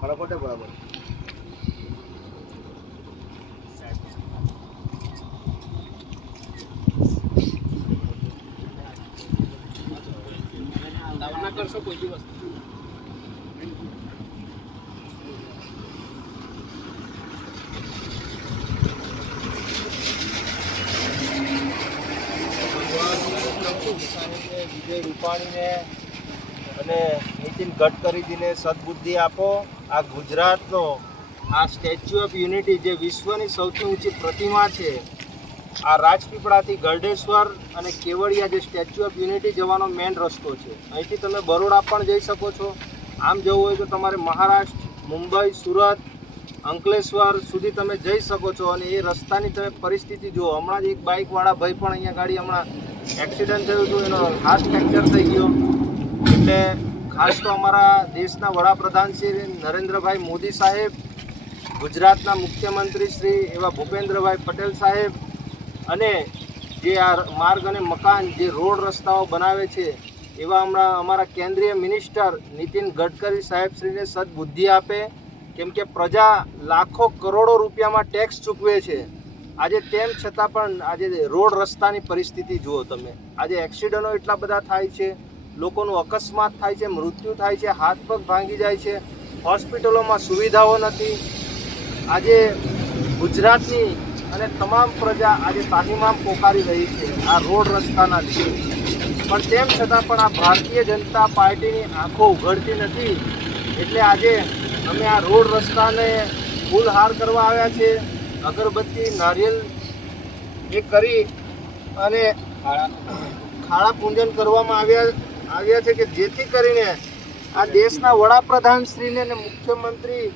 ફટાફટ બરાબર ના કરશો કોઈ દિવસ વિજય રૂપાણીને અને નીતિન ગડકરીજીને સદબુદ્ધિ આપો। આ ગુજરાતનો આ સ્ટેચ્યુ ઓફ યુનિટી જે વિશ્વની સૌથી ઊંચી પ્રતિમા છે, આ રાજપીપળાથી ગરડેશ્વર અને કેવડિયા જે સ્ટેચ્યુ ઓફ યુનિટી જવાનો મેઇન રસ્તો છે। અહીંથી તમે બરોડા પણ જઈ શકો છો। આમ જવું હોય તો તમારે મહારાષ્ટ્ર, મુંબઈ, સુરત, અંકલેશ્વર સુધી તમે જઈ શકો છો। અને એ રસ્તાની તમે પરિસ્થિતિ જુઓ। હમણાં જ એક બાઇકવાળા ભાઈ પણ અહીંયા ગાડી હમણાં એક્સિડન્ટ થયું હતું, એનો હાથ ફ્રેક્ચર થઈ ગયો। એટલે ખાસ તો અમારા દેશના વડાપ્રધાન શ્રી નરેન્દ્રભાઈ મોદી સાહેબ, ગુજરાતના મુખ્યમંત્રી શ્રી એવા ભૂપેન્દ્રભાઈ પટેલ સાહેબ અને જે આ માર્ગ અને મકાન જે રોડ રસ્તાઓ બનાવે છે એવા હમણાં અમારા કેન્દ્રીય મિનિસ્ટર નીતિન ગડકરી સાહેબશ્રીને સદબુદ્ધિ આપે। કેમ કે પ્રજા લાખો કરોડો રૂપિયામાં ટેક્સ ચૂકવે છે। આજે તેમ છતાં પણ આજે રોડ રસ્તાની પરિસ્થિતિ જુઓ તમે। આજે એક્સિડન્ટો એટલા બધા થાય છે, લોકોનું અકસ્માત થાય છે, મૃત્યુ થાય છે, હાથ પગ ભાંગી જાય છે, હોસ્પિટલોમાં સુવિધાઓ નથી। આજે ગુજરાતની અને તમામ પ્રજા આજે તાહીમામ પોકારી રહી છે આ રોડ રસ્તાના લીધે। પણ તેમ છતાં પણ આ ભારતીય જનતા પાર્ટીની આંખો ઉઘડતી નથી। એટલે આજે અમે આ રોડ રસ્તાને ફૂલહાર કરવા આવ્યા છે। અગરબત્તી, નારિયેલ એ કરી અને ખાડા પૂજન કરવામાં આવ્યા છે કે જેથી કરીને આ દેશના વડાપ્રધાનશ્રીને અને મુખ્યમંત્રી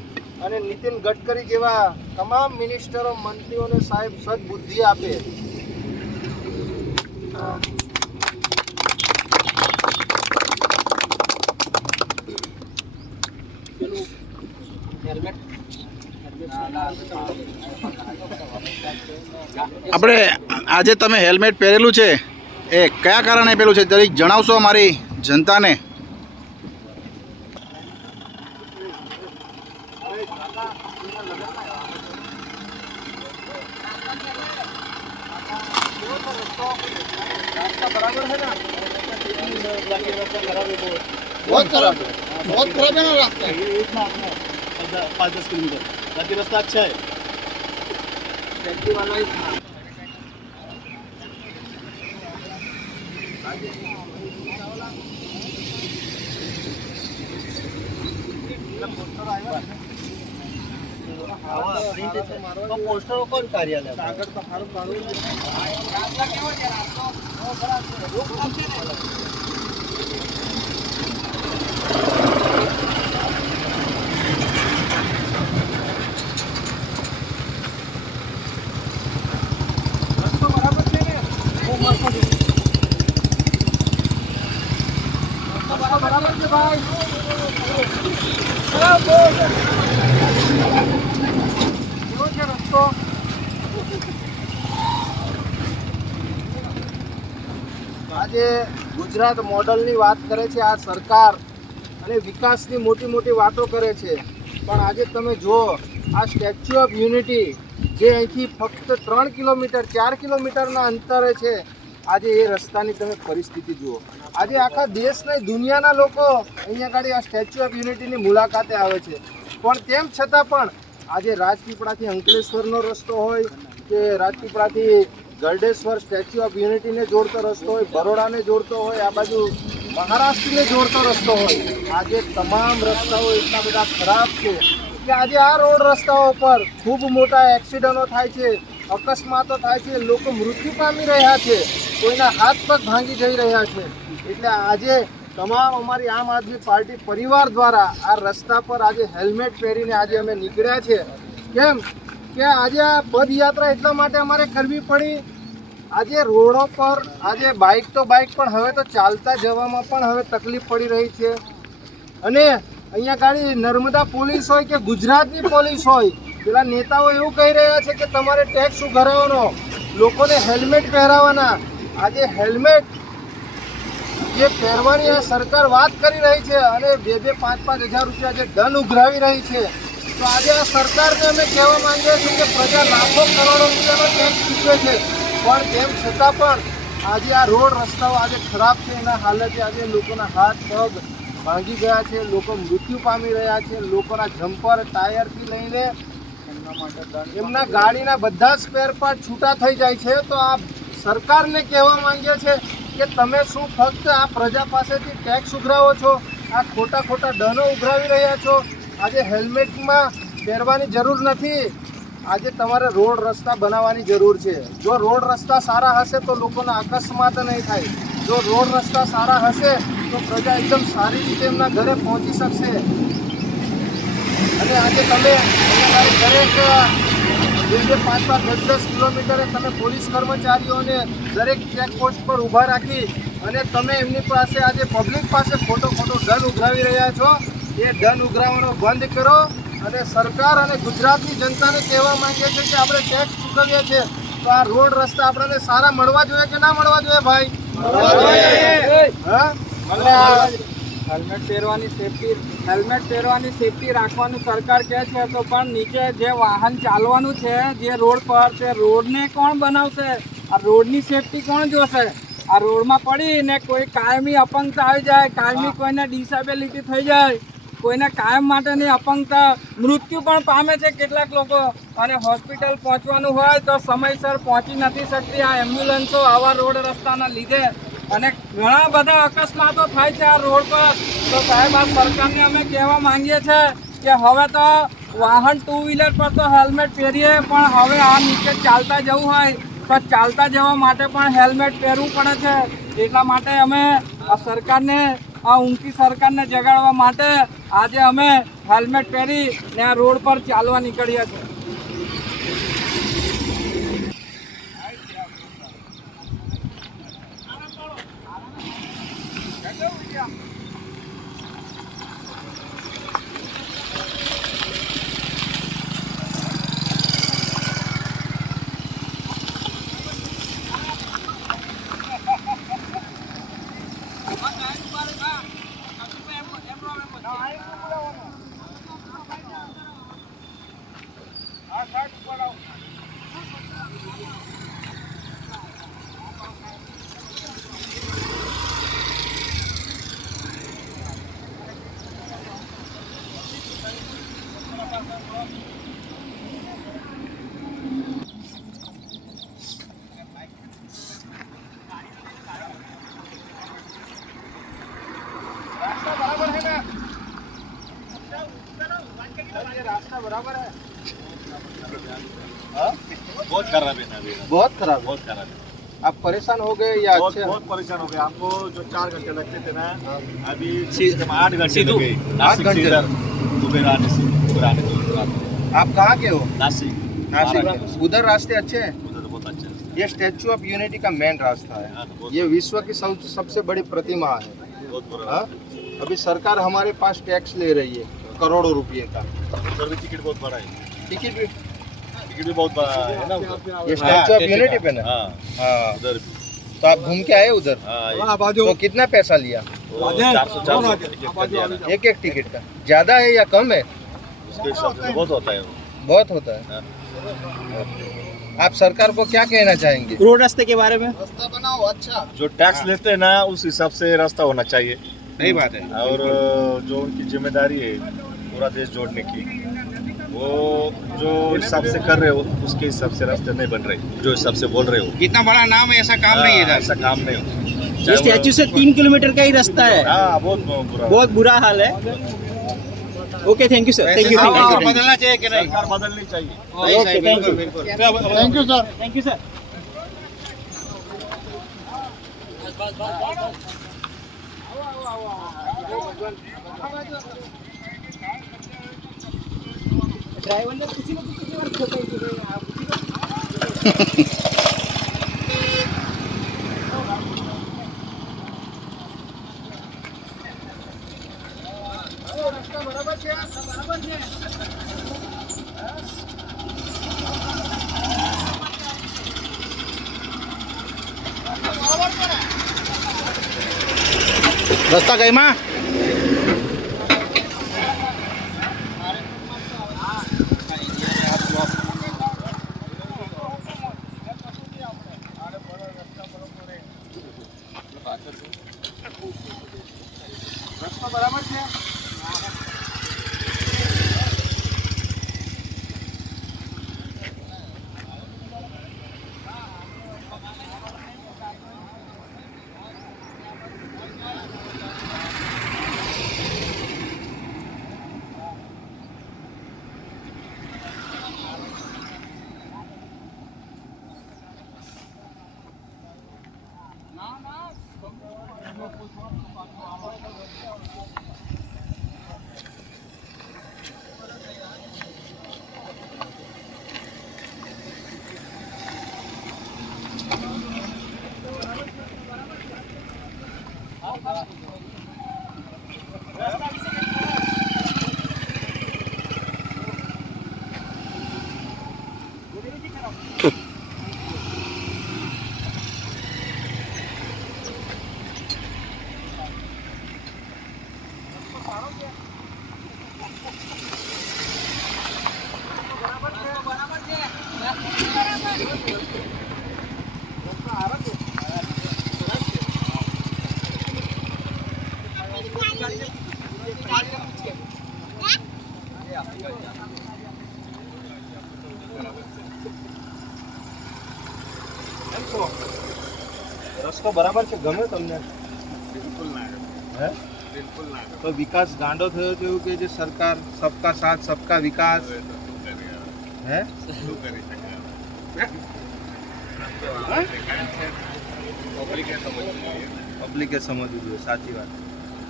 અને નીતિન ગડકરી જેવા તમામ મિનિસ્ટરો, મંત્રીઓને સાહેબ સદબુદ્ધિ આપે। આપણે આજે તમે હેલ્મેટ પહેરેલું છે એ કયા કારણે પહેરેલું છે જરીક જણાવશો અમારી જનતાને? बहुत खराब है ना रास्ता। 5-10 किलोमीटर बाकी रास्ता अच्छा है। પોસ્ટરો કોણ કાર્યાલય આજે ગુજરાત મોડલની વાત કરે છે આ સરકાર અને વિકાસની મોટી મોટી વાતો કરે છે, પણ આજે તમે જુઓ આ સ્ટેચ્યુ ઓફ યુનિટી જે અહીંથી ફક્ત 3 કિલોમીટર 4 કિલોમીટરના અંતરે છે, આજે એ રસ્તાની તમે પરિસ્થિતિ જુઓ। આજે આખા દેશના દુનિયાના લોકો અહીંયા આગળ આ સ્ટેચ્યુ ઓફ યુનિટીની મુલાકાતે આવે છે, પણ તેમ છતાં પણ આજે રાજપીપળાથી અંકલેશ્વરનો રસ્તો હોય કે રાજપીપળાથી ગરડેશ્વર સ્ટેચ્યુ ઓફ યુનિટીને જોડતો રસ્તો હોય, બરોડાને જોડતો હોય, આ બાજુ મહારાષ્ટ્રને જોડતો રસ્તો હોય, આજે તમામ રસ્તાઓ એટલા બધા ખરાબ છે કે આજે આ રોડ રસ્તાઓ પર ખૂબ મોટા એક્સિડન્ટો થાય છે, અકસ્માતો થાય છે, લોકો મૃત્યુ પામી રહ્યા છે, કોઈના હાથ પગ ભાંગી જઈ રહ્યા છે. એટલે આજે તમામ અમારી આમ આદમી પાર્ટી પરિવાર દ્વારા આ રસ્તા પર આજે હેલ્મેટ પહેરીને આજે અમે નીકળ્યા છે. કેમ કે આજે આ પદયાત્રા એટલા માટે અમારે કરવી પડી. આજે રોડો પર આજે બાઇક તો બાઇક પણ હવે તો ચાલતા જવામાં પણ હવે તકલીફ પડી રહી છે. અને અહીંયા ગાડી નર્મદા પોલીસ હોય કે ગુજરાતની પોલીસ હોય, પેલા નેતાઓ એવું કહી રહ્યા છે કે તમારે ટેક્સ ઉઘરાવવાનો, લોકોને હેલ્મેટ પહેરાવવાના. આજે હેલ્મેટ જે પહેરવાની આ સરકાર વાત કરી રહી છે અને 2-5 હજાર રૂપિયા જે દંડ ઉઘરાવી રહી છે, તો આજે આ સરકારને અમે કહેવા માંગીએ છીએ કે પ્રજા લાખો કરોડો રૂપિયાનો ટેક્સ ચૂકવે છે, પણ તેમ છતાં પણ આજે આ રોડ રસ્તાઓ આજે ખરાબ છે. એના હાલતે આજે લોકોના હાથ પગ ભાંગી ગયા છે, લોકો મૃત્યુ પામી રહ્યા છે, લોકોના જમ્પર ટાયરથી લઈને એમના ગાડીના બધા સ્પેર પાર્ટ છૂટા થઈ જાય છે. તો આ સરકારને કહેવા માંગીએ છીએ કે તમે શું ફક્ત આ પ્રજા પાસેથી ટેક્સ ઉઘરાવો છો, આ ખોટા દંડો ઉઘરાવી રહ્યા છો. આજે હેલ્મેટમાં પહેરવાની જરૂર નથી. આજે તમારે રોડ રસ્તા બનાવવાની જરૂર છે. જો રોડ રસ્તા સારા હશે તો લોકોના અકસ્માત નહીં થાય. જો રોડ રસ્તા સારા હશે તો પ્રજા એકદમ સારી રીતે એમના ઘરે પહોંચી શકશે. અને આજે તમે દરેક 2-5, 10 કિલોમીટરે તમે પોલીસ કર્મચારીઓને દરેક ચેકપોસ્ટ પર ઊભા રાખી અને તમે એમની પાસે આજે પબ્લિક પાસે ખોટો દંડ ઉઘરાવી રહ્યા છો. એ દંડ ઉઘરાવવાનો બંધ કરો. અને સરકાર અને ગુજરાતની જનતાને કહેવા માંગીએ છીએ કે આપણે ટેક્સ ચૂકવીએ છીએ, તો આ રોડ રસ્તા આપણને સારા મળવા જોઈએ કે ના મળવા જોઈએ ભાઈ? હા, હેલ્મેટ પહેરવાની સેફટી રાખવાનું સરકાર કહે છે, તો પણ નીચે જે વાહન ચાલવાનું છે જે રોડ પર, તે રોડને કોણ બનાવશે? આ રોડની સેફટી કોણ જોશે? આ રોડમાં પડીને કોઈ કાયમી અપંગતા આવી જાય, કાયમી કોઈને ડિસેબિલિટી થઈ જાય, કોઈને કાયમ માટેની અપંગતા, મૃત્યુ પણ પામે છે કેટલાક લોકો. અને હોસ્પિટલ પહોંચવાનું હોય તો સમયસર પહોંચી નથી શકતી આ એમ્બ્યુલન્સો આવા રોડ રસ્તાના લીધે. અને ઘણા બધા અકસ્માતો થાય છે આ રોડ પર. તો સાહેબ, આ સરકારને અમે કહેવા માંગીએ છીએ કે હવે તો વાહન 2 વ્હીલર પર તો હેલ્મેટ પહેરીએ, પણ હવે આ નીચે ચાલતા જવું હોય તો ચાલતા જવા માટે પણ હેલ્મેટ પહેરવું પડે છે. એટલા માટે અમે આ સરકારને, આ ઊંઘતી સરકારને જગાડવા માટે આજે અમે હેલ્મેટ પહેરી ને આ રોડ પર ચાલવા નીકળ્યા છીએ. रास्ता बराबर है? बहुत खराब है ना अभी। बहुत खराब है। बहुत खराब है। आप परेशान हो गए या बहुत अच्छे? बहुत परेशान हो गए। हमको जो 4 घंटे लगते थे ना, अभी सी- 8 घंटे लग गए। 8 नासिक घंटे? से इधर उबेर आने से उबेर आने को आप कहाँ के हो? नासिक नासिक महाराष्ट्र। के। उधर रास्ते अच्छे हैं? उधर तो बहुत अच्छा है। ये स्टैचू ऑफ यूनिटी का मेन रास्ता है। हाँ, तो बहुत ये विश्व की सबसे बड़ी प्रतिमा है। बहुत बुरा हाँ? अभी सरकार हमारे पास टैक्स ले रही है करोड़ों रुपए का। उधर भी टिकट बहुत बड़ा है। टिकट भी टिकट भी बहुत बड़ा है ना उधर। ये स्टैचू ऑफ यूनिटी पे ना? हाँ, हाँ। उधर भी। तो आप घूम के आए उधर? हाँ, तो कितना पैसा लिया? 400 टिकट कर दिया ना। एक टिकट का ज्यादा है या कम है? उसके हिसाब से बहुत होता है वो। बहुत होता है। हाँ। आप सरकार को क्या कहना चाहेंगे? रोड रास्ते के बारे में रास्ता बनाओ अच्छा। जो टैक्स लेते हैं ना, उस हिसाब से रास्ता होना चाहिए। सही बात है। और जो उनकी जिम्मेदारी है पूरा देश जोड़ने की, वो जो हिसाब से कर रहे हो उसके हिसाब से रास्ते नहीं बन रहे, जो हिसाब से बोल रहे हो। इतना बड़ा नाम है, ऐसा काम नहीं है इधर। ऐसा काम नहीं हो। चाहे वो- स्टैचू से 3 किलोमीटर का ही रास्ता है, हाँ बहुत बुरा बहुत बुरा हाल है। Okay, thank you sir, thank you, बदलना चाहिए कि नहीं? सरकार बदलनी चाहिए। Okay, thank you, thank you sir. Thank you sir. ડ્રાઈવરને પૂછી લો કે કેટલી વાર ખોટાઈ ગયું આ પૂછી લો. રસ્તા કઈમાં? રસ્તો બરાબર છે? રસ્તો બરાબર છે? ગમે તમને? बिल्कुल ना હે? बिल्कुल ना તો વિકાસ ગાંડો થયો છે એવું કે જે સરકાર સબકા સાથ સબકા વિકાસ હે પબ્લિકે સમજવું જોઈએ. સાચી વાત.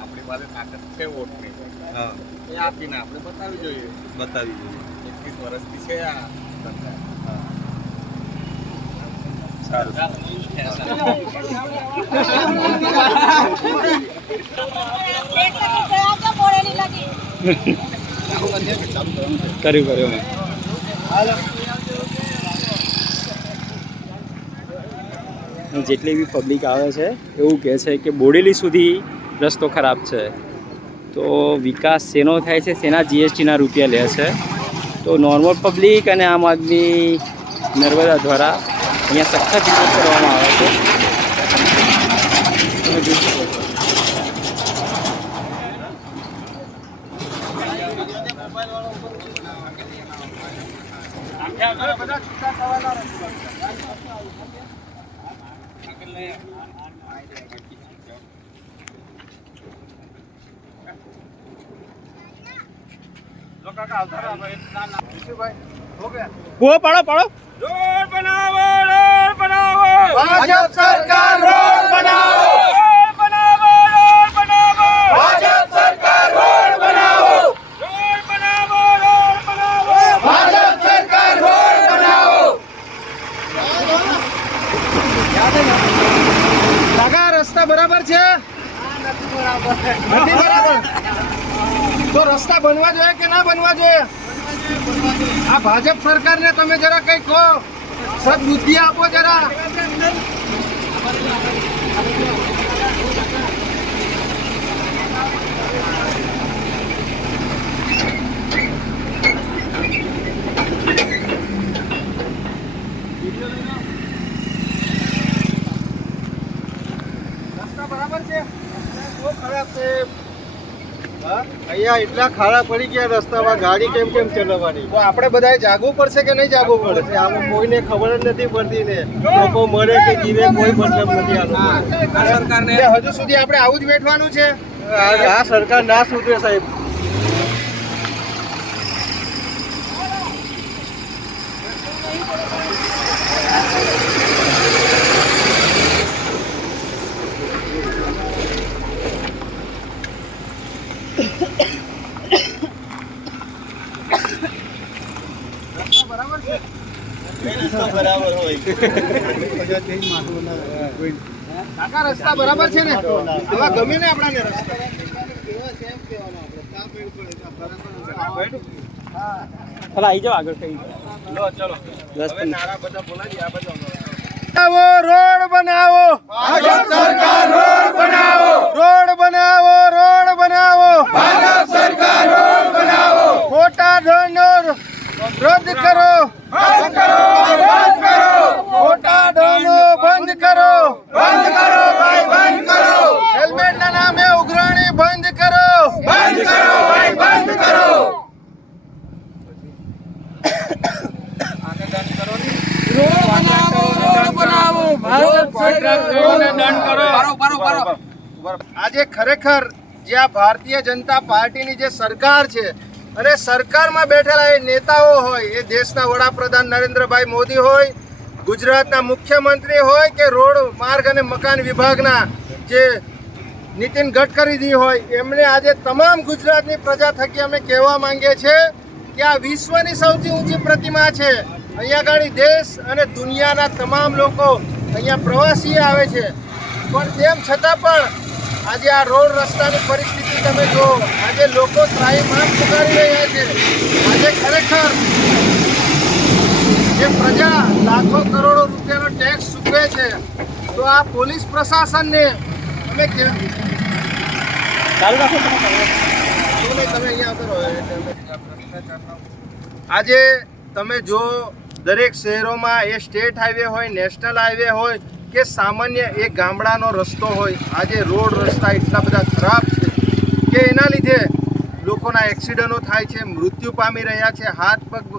આપણી પાસે તાકાત છે વોટની, હા, એ આપીને આપણે બતાવવી જોઈએ. બતાવી જોઈએ. 21 વર્ષથી છે આ સરકાર. સારું. કર્યું મેં. જેટલી બી પબ્લિક આવે છે એવું કહે છે કે બોડેલી સુધી રસ્તો ખરાબ છે. તો વિકાસ શેનો થાય છે, શેના જીએસટીના રૂપિયા લે છે? તો નોર્મલ પબ્લિક અને આમ આદમી નર્મદા દ્વારા અહીંયા સખત વિરોધ કરવામાં આવે છે. તમે જોઈ શકો છો. પાડો. રોડ બનાવો, રોડ બનાવો. ભાજપ સરકાર રોડ બનાવો. રોડ બનાવો, રોડ બનાવો. ભાજપ સરકાર રોડ બનાવો. રોડ બનાવો, રોડ બનાવો. ભાજપ સરકાર રોડ બનાવો. કાકા, રસ્તા બરાબર છે? નથી બરાબર. તો રસ્તા બનવા જોઈએ કે ના બનવા જોઈએ? આ ભાજપ સરકારને તમે જરા કઈ કહો, સદબુદ્ધિ આપો જરા. રસ્તા બરાબર છે? બહુ ખરાબ છે. હા, અહીંયા અહીંયા એટલા ખાડા પડી ગયા રસ્તામાં, ગાડી કેમ ચલાવવાની? તો આપણે બધાએ જાગવું પડશે કે નહીં જાગવું પડશે? આમાં કોઈને ખબર જ નથી પડતી ને, લોકો મરે કે જીવે કોઈ મતલબ નથી આ લોકો. આ સરકારને હજુ સુધી આપણે આવું જ બેઠવાનું છે? આ સરકાર ના સુધરે સાહેબ. બરાબર હોય કાકા, રસ્તા બરાબર છે ને? આવા ગમે ને આપણાને રસ્તા? ભલા આવી જાઓ આગળ કઈ લો ચલો, દસ હવે નારા બધા બોલાવી. આ બાજુ બનાવો રોડ બનાવો, ભાજપ સરકાર રોડ બનાવો, રોડ બનાવો, રોડ બનાવો, ભાજપ સરકાર રોડ બનાવો, ખોટા ધંધો રદ કરો, બંધ કરો, બંધ કરો, ખોટા ધંધો બંધ કરો, બંધ કરો ભાઈ, બંધ કરો. હેલ્મેટ ના નામે ઉઘરાણી બંધ કરો, બંધ કરો ભાઈ, બંધ કરો. આજે ખરેખર જે આ ભારતીય જનતા પાર્ટીની જે સરકાર છે અને સરકારમાં બેઠેલા એ નેતાઓ હોય, એ દેશના વડાપ્રધાન નરેન્દ્રભાઈ મોદી હોય, ગુજરાતના મુખ્યમંત્રી હોય કે રોડ માર્ગ અને મકાન વિભાગના જે નીતિન ગડકરીજી હોય, એમણે આજે તમામ ગુજરાતની પ્રજા થકી અમે કહેવા માંગીએ છીએ કે આ વિશ્વની સૌથી ઊંચી પ્રતિમા છે. અહીંયા આગળ દેશ અને દુનિયાના તમામ લોકો અહીંયા પ્રવાસી આવે છે, પણ તેમ છતાં પણ આજે આ રોડ રસ્તાની પરિસ્થિતિ તમે જુઓ. આજે લોકો ત્રાહિમામ પુકારી રહ્યા છે. આજે ખરેખર જે પ્રજા લાખો કરોડો રૂપિયાનો ટેક્સ ચૂકવે છે, તો આ પોલીસ પ્રશાસનને અમે ચાલુ રાખો તમે. તમે અહીંયા કરો. આજે તમે જો દરેક શહેરોમાં એ સ્ટેટ હાઈવે હોય, નેશનલ હાઈવે હોય કે સામાન્ય એક ગામડાનો રસ્તો હોય, આજે રોડ રસ્તા એટલા બધા ખરાબ છે કે એના લીધે લોકોના એક્સિડન્ટો થાય છે, મૃત્યુ પામી રહ્યા છે, હાથ પગ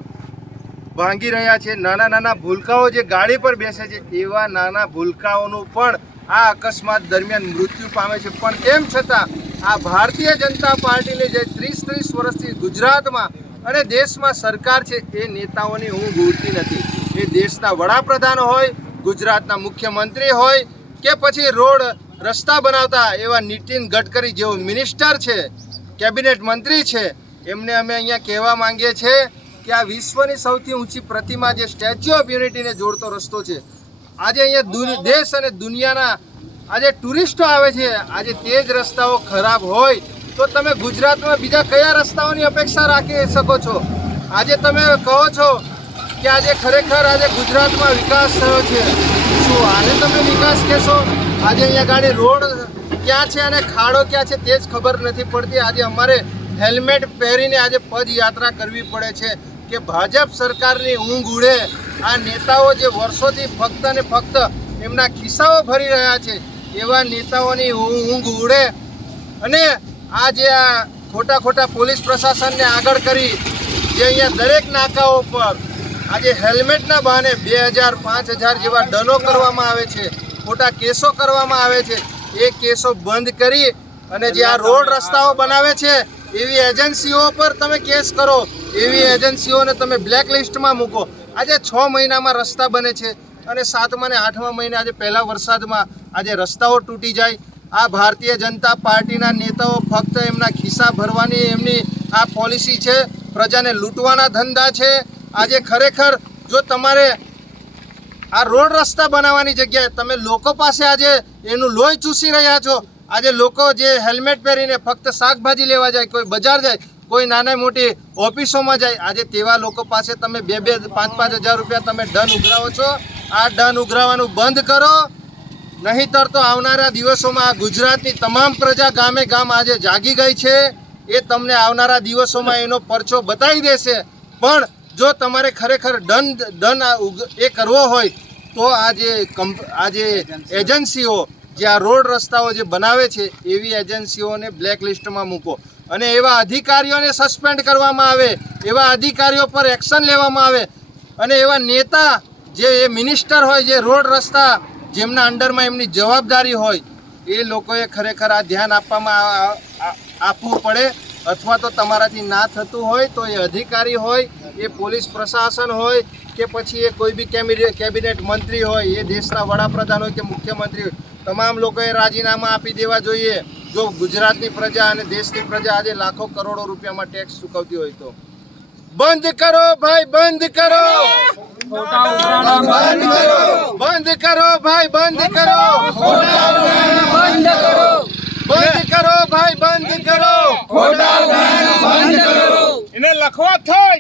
ભાંગી રહ્યા છે. નાના નાના ભૂલકાઓ જે ગાડી પર બેસે છે, એવા નાના ભૂલકાઓનું પણ આ અકસ્માત દરમિયાન મૃત્યુ પામે છે. પણ તેમ છતાં આ ભારતીય જનતા પાર્ટીની જે 30 વર્ષથી ગુજરાતમાં અને દેશમાં સરકાર છે, એ નેતાઓની ઊંઘ ઉડતી નથી. એ દેશના વડાપ્રધાન હોય, ગુજરાતના મુખ્યમંત્રી હોય કે પછી રોડ રસ્તા બનાવતા એવા નીતિન ગડકરી જેવો મિનિસ્ટર છે, કેબિનેટ મંત્રી છે, એમને અમે અહીંયા કહેવા માંગીએ છીએ કે આ વિશ્વની સૌથી ઊંચી પ્રતિમા જે સ્ટેચ્યુ ઓફ યુનિટીને જોડતો રસ્તો છે, આજે અહીંયા દેશ અને દુનિયાના આજે ટુરિસ્ટો આવે છે, આજે તે જ રસ્તાઓ ખરાબ હોય તો તમે ગુજરાતમાં બીજા કયા રસ્તાઓની અપેક્ષા રાખી શકો છો? આજે તમે કહો છો કે આજે ખરેખર આજે ગુજરાતમાં વિકાસ થયો છે, શું આને તમે વિકાસ કહેશો? આજે અહીંયા ગાડી રોડ ક્યાં છે અને ખાડો ક્યાં છે તે જ ખબર નથી પડતી. આજે અમારે હેલ્મેટ પહેરીને આજે પદયાત્રા કરવી પડે છે કે ભાજપ સરકારની ઊંઘ ઉડે. આ નેતાઓ જે વર્ષોથી ફક્ત ને ફક્ત એમના ખિસ્સાઓ ભરી રહ્યા છે, એવા નેતાઓની ઊંઘ ઉડે. અને આ જે આ ખોટા પોલીસ પ્રશાસનને આગળ કરી જે અહીંયા દરેક નાકાઓ પર આજે હેલ્મેટના બહાને 2000 5000 જેવા દંડો કરવામાં આવે છે, ખોટા કેસો કરવામાં આવે છે. એ કેસો બંધ કરી અને જે આ રોડ રસ્તાઓ બનાવે છે એવી એજન્સીઓ પર તમે કેસ કરો, એવી એજન્સીઓને તમે બ્લેક લિસ્ટમાં મૂકો. આજે 6 મહિનામાં રસ્તા બને છે અને 7મા અને 8મા મહિને આજે પહેલા વરસાદમાં આજે રસ્તાઓ તૂટી જાય. આ ભારતીય જનતા પાર્ટીના નેતાઓ ફક્ત એમના ખિસ્સા ભરવાની એમની આ પોલિસી છે, પ્રજાને લૂંટવાના ધંધા છે. આજે ખરેખર જો તમારે આ રોડ રસ્તા બનાવવાની જગ્યાએ તમે લોકો પાસે આજે એનું લોહી ચૂસી રહ્યા છો. આજે લોકો જે હેલ્મેટ પહેરીને ફક્ત શાકભાજી લેવા જાય, કોઈ બજાર જાય, કોઈ નાની મોટી ઓફિસોમાં જાય, આજે તેવા લોકો પાસે તમે 2-2 5-5 હજાર રૂપિયા તમે દંડ ઉઘરાવો છો. આ દંડ ઉઘરાવવાનું બંધ કરો, નહીંતર તો આવનારા દિવસોમાં આ ગુજરાતની તમામ પ્રજા ગામે ગામ આજે જાગી ગઈ છે. એ તમને આવનારા દિવસોમાં એનો પરચો બતાવી દેશે. પણ જો તમારે ખરેખર દંડ એ કરવો હોય તો આ જે એજન્સીઓ જે આ રોડ રસ્તાઓ જે બનાવે છે એવી એજન્સીઓને બ્લેક લિસ્ટમાં મૂકો. અને એવા અધિકારીઓને સસ્પેન્ડ કરવામાં આવે, એવા અધિકારીઓ પર એક્શન લેવામાં આવે અને એવા નેતા જે એ મિનિસ્ટર હોય, જે રોડ રસ્તા જેમના અંડરમાં એમની જવાબદારી હોય, એ લોકોએ ખરેખર આ ધ્યાન આપવું પડે. અથવા તો તમારાથી ના થતું હોય તો એ અધિકારી હોય, એ પોલીસ પ્રશાસન હોય કે પછી એ કોઈ બી કેબિનેટ મંત્રી હોય, એ દેશના વડાપ્રધાન હોય કે મુખ્યમંત્રી હોય, તમામ લોકોએ રાજીનામા આપી દેવા જોઈએ. જો ગુજરાતની પ્રજા અને દેશની પ્રજા આજે લાખો કરોડો રૂપિયામાં ટેક્સ ચૂકવતી હોય તો બંધ કરો ભાઈ, બંધ કરો, બંધ કરો ભાઈ, બંધ કરો, બંધ કરો ભાઈ, બંધ કરો. એને લખવા થાય